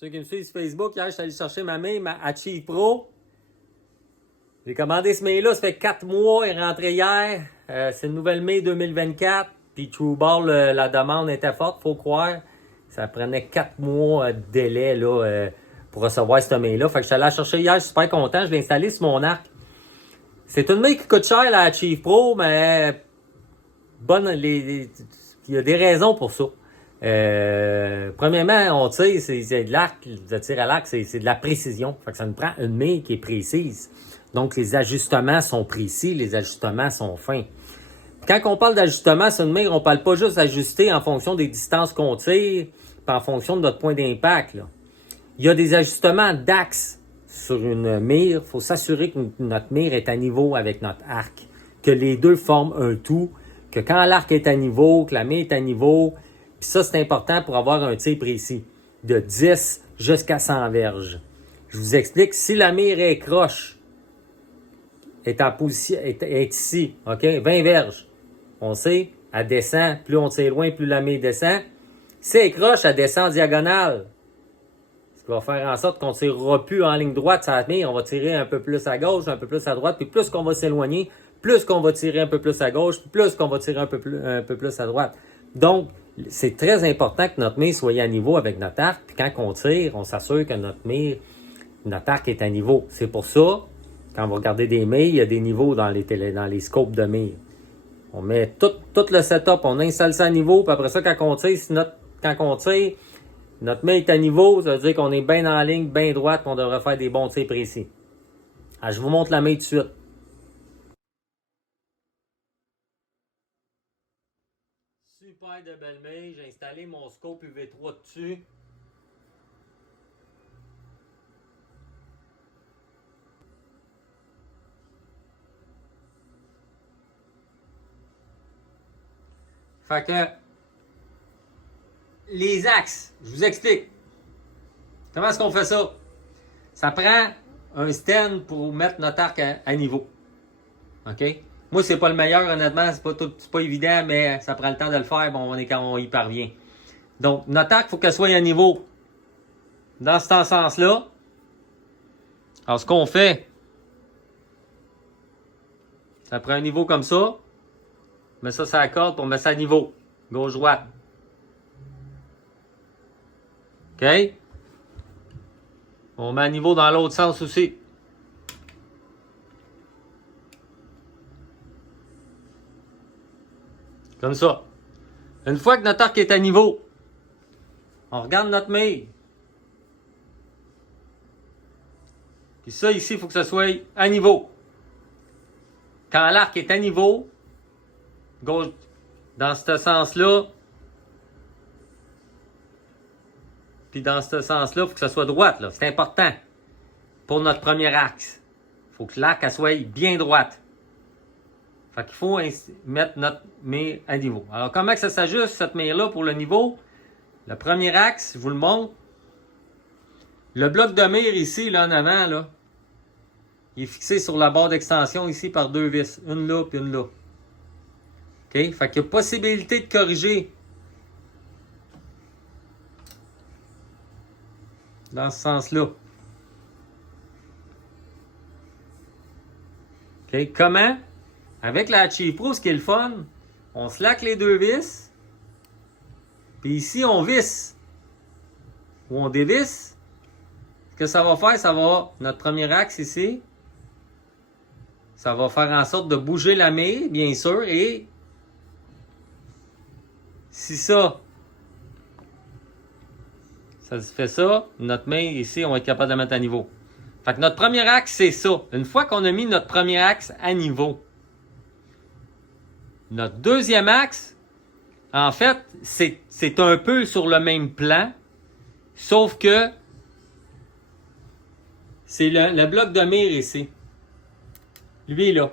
Ceux qui me suivent sur Facebook, hier, je suis allé chercher ma main, ma Achieve Pro. J'ai commandé ce mail-là, ça fait 4 mois, il est rentré hier. C'est une nouvelle mai 2024. Puis TrueBall, la demande était forte, faut croire. Ça prenait 4 mois de délai là, pour recevoir cette mail-là. Fait que je suis allé la chercher hier, je suis super content. Je l'ai installé sur mon arc. C'est une mail qui coûte cher, la Achieve Pro, mais bonne, il y a des raisons pour ça. Premièrement, on tire, c'est de l'arc, de tir à l'arc, c'est de la précision. Fait que ça nous prend une main qui est précise. Donc, les ajustements sont précis, les ajustements sont fins. Quand on parle d'ajustement sur une mire, on parle pas juste d'ajuster en fonction des distances qu'on tire, puis en fonction de notre point d'impact, là. Il y a des ajustements d'axe sur une mire. Il faut s'assurer que notre mire est à niveau avec notre arc, que les deux forment un tout, que quand l'arc est à niveau, que la mire est à niveau. Puis ça, c'est important pour avoir un tir précis, de 10 jusqu'à 100 verges. Je vous explique, si la mire est croche, est en position, est ici, OK? 20 verges. On sait, elle descend, plus on tire loin, plus la mire descend. Si elle est croche, elle descend en diagonale. Ce qui va faire en sorte qu'on ne tirera plus en ligne droite sur la mire. On va tirer un peu plus à gauche, un peu plus à droite, puis plus qu'on va s'éloigner, plus qu'on va tirer un peu plus à gauche, puis plus qu'on va tirer un peu plus à droite. Donc, c'est très important que notre mire soit à niveau avec notre arc, puis quand on tire, on s'assure que notre arc est à niveau. C'est pour ça, quand on va regarder des mires, il y a des niveaux dans les scopes de mire. On met tout le setup, on installe ça à niveau, puis après ça, quand on tire, notre mire est à niveau, ça veut dire qu'on est bien en ligne, bien droite, puis on devrait faire des bons tirs précis. Alors, je vous montre la mire tout de suite. Super de belle mire, j'ai installé mon scope UV3 dessus. Fait que, les axes, je vous explique. Comment est-ce qu'on fait ça? Ça prend un stand pour mettre notre arc à niveau. OK? Moi, c'est pas le meilleur, honnêtement, c'est pas évident, mais ça prend le temps de le faire, bon, on y parvient. Donc, notre arc, il faut qu'elle soit à niveau. Dans ce sens-là, alors ce qu'on fait, ça prend un niveau comme ça. Mais ça accorde pour mettre ça à niveau. Gauche-droite. OK? On met à niveau dans l'autre sens aussi. Comme ça. Une fois que notre arc est à niveau, on regarde notre mire. Puis ça, ici, il faut que ça soit à niveau. Quand l'arc est à niveau, gauche, dans ce sens-là, puis dans ce sens-là, il faut que ça soit droite, là. C'est important pour notre premier axe. Il faut que l'arc soit bien droite. Fait qu'il faut mettre notre mire à niveau. Alors, comment que ça s'ajuste, cette mire-là, pour le niveau? Le premier axe, je vous le montre. Le bloc de mire ici, là, en avant, là, il est fixé sur la barre d'extension ici par deux vis. Une là, puis une là. OK? Fait qu'il y a possibilité de corriger dans ce sens-là. OK? Comment? Avec la Achieve Pro, ce qui est le fun, on slack les deux vis, puis ici, on visse, ou on dévisse. Ce que ça va faire, notre premier axe ici, ça va faire en sorte de bouger la mire, bien sûr, et si ça se fait ça, notre main ici, on va être capable de mettre à niveau. Fait que notre premier axe, c'est ça. Une fois qu'on a mis notre premier axe à niveau, notre deuxième axe, en fait, c'est un peu sur le même plan, sauf que c'est le bloc de mire ici. Lui, là.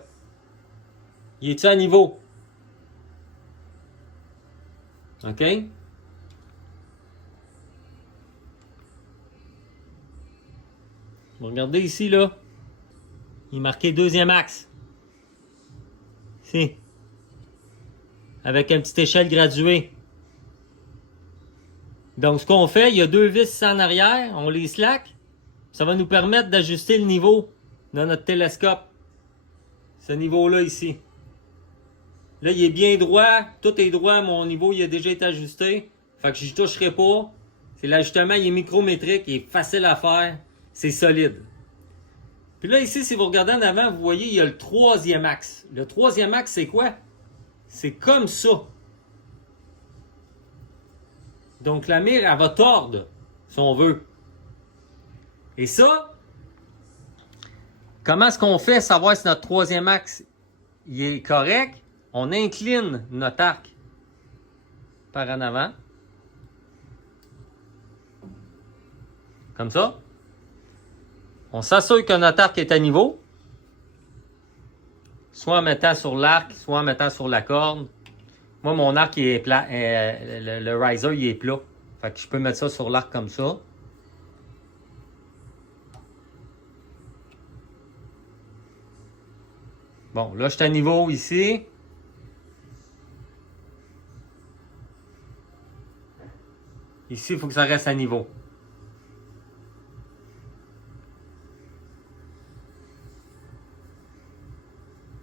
Il est-tu à niveau? OK? Regardez ici, là. Il est marqué deuxième axe. Ici. Avec une petite échelle graduée. Donc, ce qu'on fait, il y a deux vis en arrière, on les slack. Ça va nous permettre d'ajuster le niveau de notre télescope. Ce niveau-là ici. Là, il est bien droit. Tout est droit. Mon niveau, il a déjà été ajusté. Fait que je ne toucherai pas. C'est l'ajustement, il est micrométrique. Il est facile à faire. C'est solide. Puis là, ici, si vous regardez en avant, vous voyez, il y a le troisième axe. Le troisième axe, c'est quoi? C'est comme ça. Donc, la mire, elle va tordre, si on veut. Et ça, comment est-ce qu'on fait savoir si notre troisième axe il est correct? On incline notre arc par en avant. Comme ça. On s'assure que notre arc est à niveau. Soit en mettant sur l'arc, soit en mettant sur la corde. Moi, mon arc il est plat. Le riser, il est plat. Fait que je peux mettre ça sur l'arc comme ça. Bon, là, je suis à niveau ici. Ici, il faut que ça reste à niveau.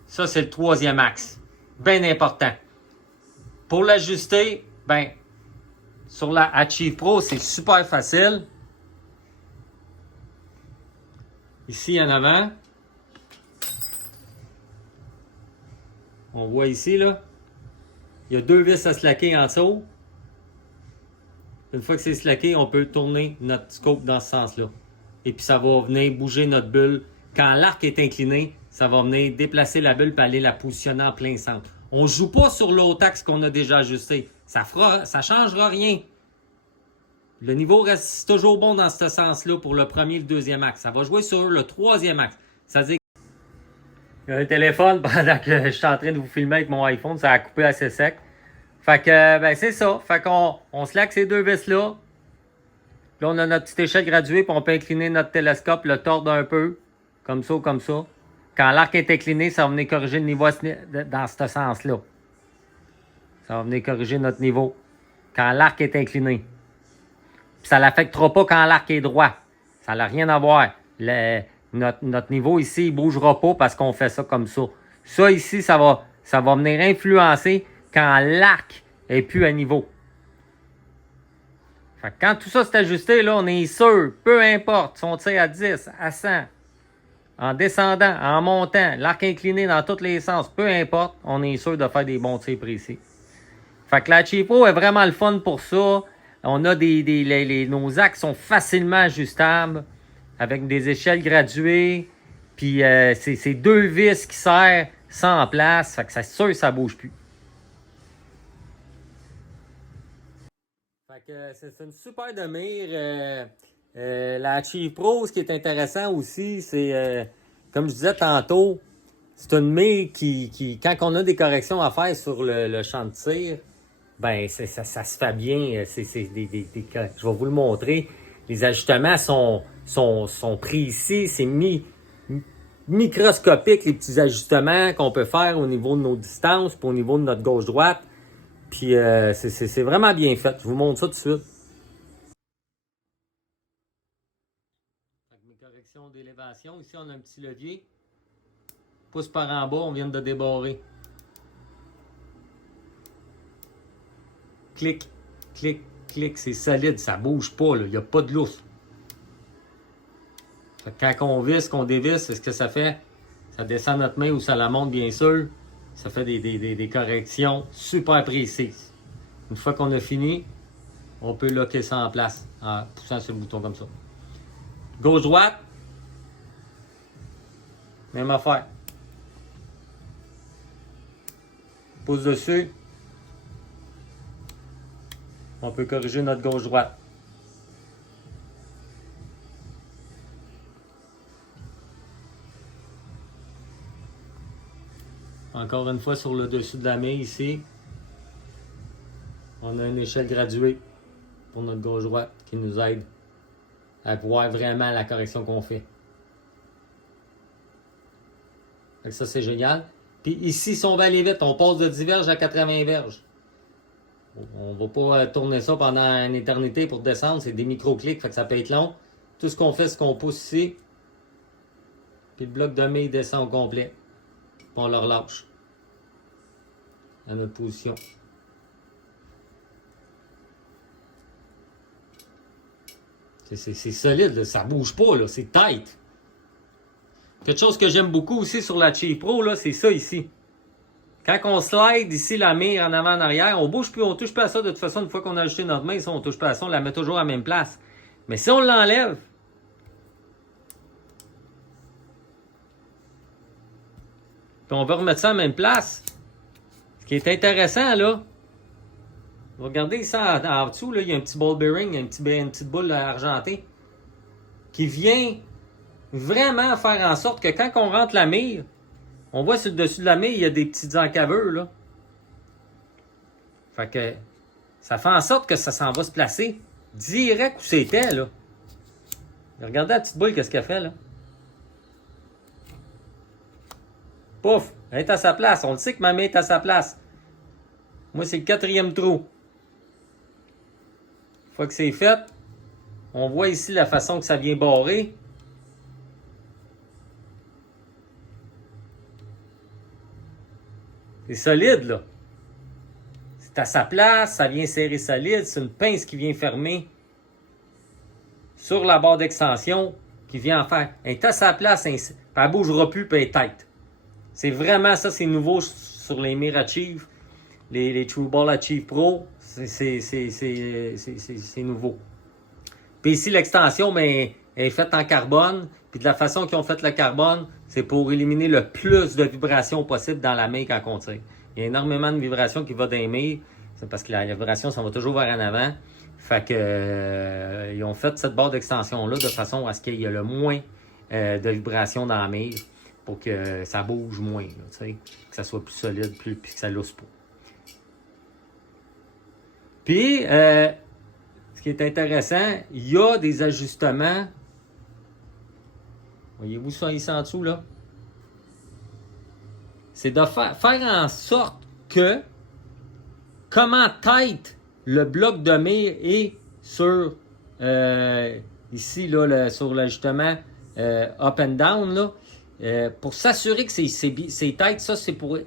Ça, c'est le troisième axe. Bien important. Pour l'ajuster, ben, sur la Achieve Pro, c'est super facile. Ici, en avant. On voit ici, là. Il y a deux vis à slacker en dessous. Une fois que c'est slacké, on peut tourner notre scope dans ce sens-là. Et puis ça va venir bouger notre bulle. Quand l'arc est incliné, ça va venir déplacer la bulle et aller la positionner en plein centre. On ne joue pas sur l'autre axe qu'on a déjà ajusté. Ça ne changera rien. Le niveau reste toujours bon dans ce sens-là pour le premier et le deuxième axe. Ça va jouer sur le troisième axe. Ça veut dire il y a un téléphone pendant que je suis en train de vous filmer avec mon iPhone. Ça a coupé assez sec. Fait que, ben, c'est ça. Fait qu'on slack ces deux vis-là. Là, on a notre petite échelle graduée, puis on peut incliner notre télescope, le tordre un peu, comme ça ou comme ça. Quand l'arc est incliné, ça va venir corriger le niveau dans ce sens-là. Ça va venir corriger notre niveau quand l'arc est incliné. Puis ça ne l'affectera pas quand l'arc est droit. Ça n'a rien à voir. Notre niveau ici, il ne bougera pas parce qu'on fait ça comme ça. Ça ici, ça va venir influencer quand l'arc est plus à niveau. Fait que quand tout ça c'est ajusté, là, on est sûr, peu importe si on tire à 10, à 100, en descendant, en montant, l'arc incliné dans tous les sens, peu importe, on est sûr de faire des bons tirs précis. Fait que la Achieve Pro est vraiment le fun pour ça. On a nos axes sont facilement ajustables avec des échelles graduées. Puis c'est deux vis qui serrent ça en place. Fait que c'est sûr que ça ne bouge plus. Fait que c'est une super de mire. La Achieve Pro, ce qui est intéressant aussi, c'est comme je disais tantôt, c'est une mire qui, quand on a des corrections à faire sur le champ de tir, ben ça se fait bien. Je vais vous le montrer. Les ajustements sont précis, c'est microscopique, les petits ajustements qu'on peut faire au niveau de nos distances, puis au niveau de notre gauche-droite. Puis c'est vraiment bien fait. Je vous montre ça tout de suite. Mes corrections d'élévation. Ici, on a un petit levier. Pouce par en bas, on vient de débarrer. Clic, clic, clic. C'est solide, ça bouge pas. Il n'y a pas de lousse. Quand on visse, qu'on dévisse, c'est ce que ça fait. Ça descend notre main ou ça la monte, bien sûr. Ça fait des corrections super précises. Une fois qu'on a fini, on peut locker ça en place en poussant sur le bouton comme ça. Gauche-droite, même affaire. Pouce dessus. On peut corriger notre gauche-droite. Encore une fois sur le dessus de la main ici, on a une échelle graduée pour notre gauche-droite qui nous aide à voir vraiment la correction qu'on fait. Donc ça, c'est génial. Puis ici, si on va aller vite, on passe de 10 verges à 80 verges. On va pas tourner ça pendant une éternité pour descendre. C'est des micro-clics, fait que ça peut être long. Tout ce qu'on fait, c'est qu'on pousse ici. Puis le bloc de mai descend au complet. Puis on le relâche. À notre position. C'est solide, là. Ça bouge pas, là. C'est tight. Quelque chose que j'aime beaucoup aussi sur la Chief Pro, là, c'est ça ici. Quand on slide ici la mire en avant en arrière, on bouge plus, on touche pas à ça. De toute façon, une fois qu'on a ajusté notre main, ça, on touche pas à ça, on la met toujours à la même place. Mais si on l'enlève, puis on veut remettre ça à la même place, ce qui est intéressant, là, regardez ça en dessous, là, il y a un petit ball bearing, une petite boule argentée, qui vient vraiment faire en sorte que quand on rentre la mire, on voit sur le dessus de la mire, il y a des petites encaveurs, là. Fait que ça fait en sorte que ça s'en va se placer direct où c'était, là. Regardez la petite boule, qu'est-ce qu'elle fait, là. Pouf, elle est à sa place. On le sait que ma main est à sa place. Moi, c'est le 4e trou. Une fois que c'est fait, on voit ici la façon que ça vient barrer. C'est solide, là. C'est à sa place, ça vient serrer solide. C'est une pince qui vient fermer sur la barre d'extension qui vient en faire. Elle est à sa place, elle ne bougera plus, puis elle est tête. C'est vraiment ça, c'est nouveau sur les Mir Achieve, les True Ball Achieve Pro. C'est nouveau. Puis ici, l'extension, ben, elle est faite en carbone. Puis de la façon qu'ils ont fait le carbone, c'est pour éliminer le plus de vibrations possible dans la main quand on tire. Il y a énormément de vibrations qui vont dans les mains. C'est parce que la vibration, ça va toujours vers en avant. Fait que ils ont fait cette barre d'extension-là de façon à ce qu'il y ait le moins de vibrations dans la main pour que ça bouge moins, là, que ça soit plus solide, puis que ça lousse pas. Puis, ce qui est intéressant, il y a des ajustements. Voyez-vous ça ici en dessous, là? C'est de faire en sorte que comment tight le bloc de mire est sur ici, là, sur l'ajustement up and down, là, pour s'assurer que c'est tight. Ça, c'est pour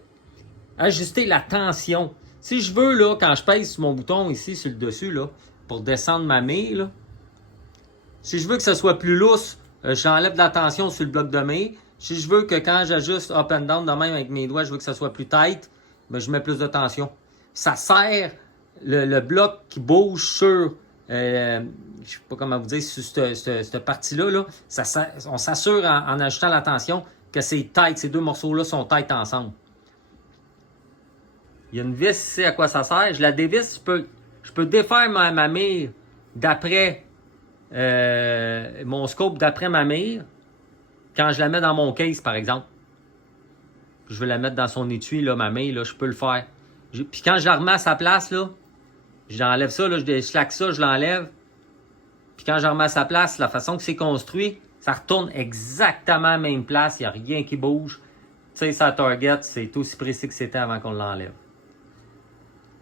ajuster la tension. Si je veux, là, quand je pèse sur mon bouton ici, sur le dessus, là, pour descendre ma mire, là, si je veux que ça soit plus lousse, j'enlève la tension sur le bloc de mire. Si je veux que quand j'ajuste up and down de même avec mes doigts, je veux que ça soit plus tight, ben, je mets plus de tension. Ça sert le bloc qui bouge sur, je ne sais pas comment vous dire, sur cette partie-là, là, on s'assure en ajustant la tension que c'est tight. Ces deux morceaux-là sont tight ensemble. Il y a une vis ici, à quoi ça sert. Je la dévisse, je peux défaire ma mire d'après mon scope d'après ma mire quand je la mets dans mon case, par exemple. Je veux la mettre dans son étui, là, ma mire, là, je peux le faire. Puis quand je la remets à sa place, là, j'enlève ça, là, je slack ça, je l'enlève. Puis quand je la remets à sa place, la façon que c'est construit, ça retourne exactement à la même place, il n'y a rien qui bouge. Tu sais, ça target, c'est aussi précis que c'était avant qu'on l'enlève.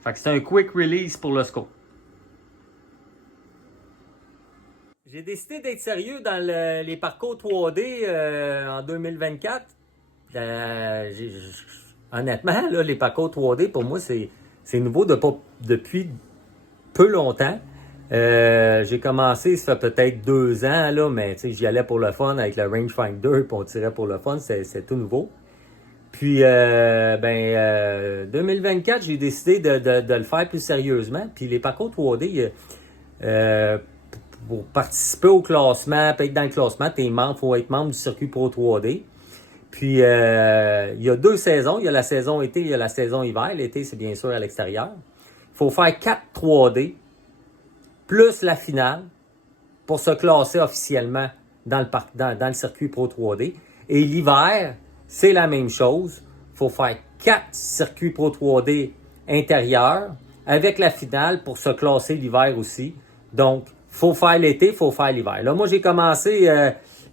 Fait que c'est un quick release pour le scope. J'ai décidé d'être sérieux dans les parcours 3D en 2024. Honnêtement, là, les parcours 3D, pour moi, c'est nouveau depuis peu longtemps. J'ai commencé, ça fait peut-être 2 ans, là, mais j'y allais pour le fun avec le Rangefinder, puis on tirait pour le fun, c'est tout nouveau. Puis, 2024, j'ai décidé de le faire plus sérieusement. Puis les parcours 3D, pour participer au classement, pour être dans le classement, il faut être membre du circuit Pro 3D. Puis, il y a 2 saisons. Il y a la saison été, il y a la saison hiver. L'été, c'est bien sûr à l'extérieur. Il faut faire 4 3D, plus la finale, pour se classer officiellement dans le circuit Pro 3D. Et l'hiver, c'est la même chose. Il faut faire 4 circuits Pro 3D intérieurs, avec la finale pour se classer l'hiver aussi. Donc, faut faire l'été, faut faire l'hiver. Là, moi, j'ai commencé,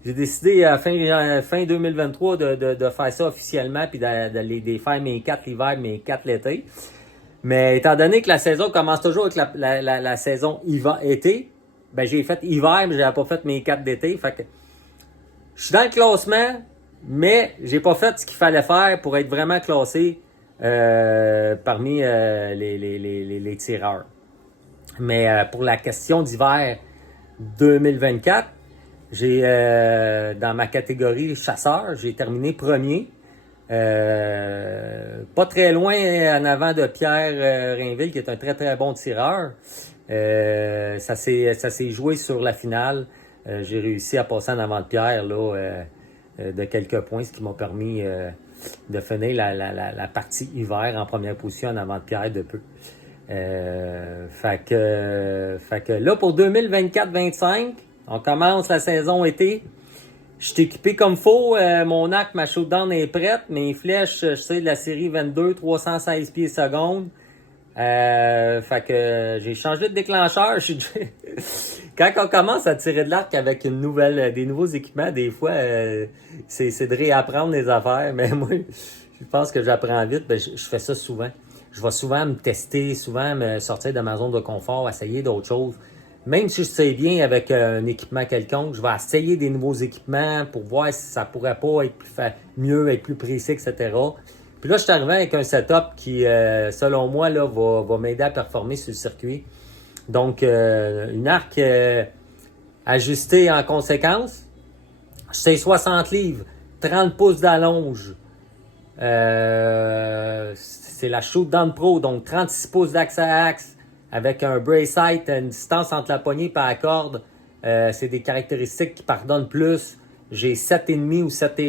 j'ai décidé à fin 2023 de faire ça officiellement, puis de faire mes 4 l'hiver, mes 4 l'été. Mais étant donné que la saison commence toujours avec la saison été, ben j'ai fait hiver, mais j'avais pas fait mes 4 d'été. Fait que je suis dans le classement, mais j'ai pas fait ce qu'il fallait faire pour être vraiment classé parmi les tireurs. Mais pour la question d'hiver 2024, j'ai dans ma catégorie chasseur, j'ai terminé premier. Pas très loin en avant de Pierre Rainville, qui est un très très bon tireur. Ça s'est joué sur la finale. J'ai réussi à passer en avant de Pierre là, de quelques points, ce qui m'a permis de finir la partie hiver en première position en avant de Pierre de peu. Fait que là, pour 2024-25, on commence la saison été. Je suis équipé comme faut. Mon arc, ma shotdown est prête. Mes flèches, je sais, de la série 22, 316 pieds secondes. Fait que j'ai changé de déclencheur. Quand on commence à tirer de l'arc avec des nouveaux équipements, des fois, c'est de réapprendre les affaires. Mais moi, je pense que j'apprends vite. Ben, je fais ça souvent. Je vais souvent me tester, souvent me sortir de ma zone de confort, essayer d'autres choses. Même si je sais bien avec un équipement quelconque, je vais essayer des nouveaux équipements pour voir si ça pourrait pas être mieux, être plus précis, etc. Puis là, je suis arrivé avec un setup qui, selon moi, là, va m'aider à performer sur le circuit. Donc, une arc ajustée en conséquence. C'est 60 livres, 30 pouces d'allonge. C'est la Shootdown Pro, donc 36 pouces d'axe à axe avec un brace height, une distance entre la poignée et la corde. C'est des caractéristiques qui pardonnent plus. J'ai 7,5 ou 7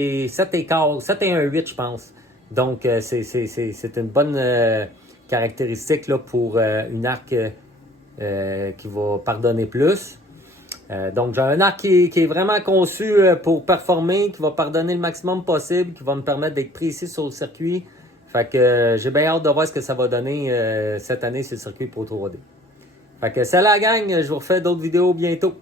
et quart, 7 et 1,8 je pense. Donc c'est une bonne caractéristique là, pour une arc qui va pardonner plus. Donc j'ai un arc qui est vraiment conçu pour performer, qui va pardonner le maximum possible, qui va me permettre d'être précis sur le circuit. Fait que j'ai bien hâte de voir ce que ça va donner cette année sur le circuit Pro 3D. Fait que c'est la gang, je vous refais d'autres vidéos bientôt.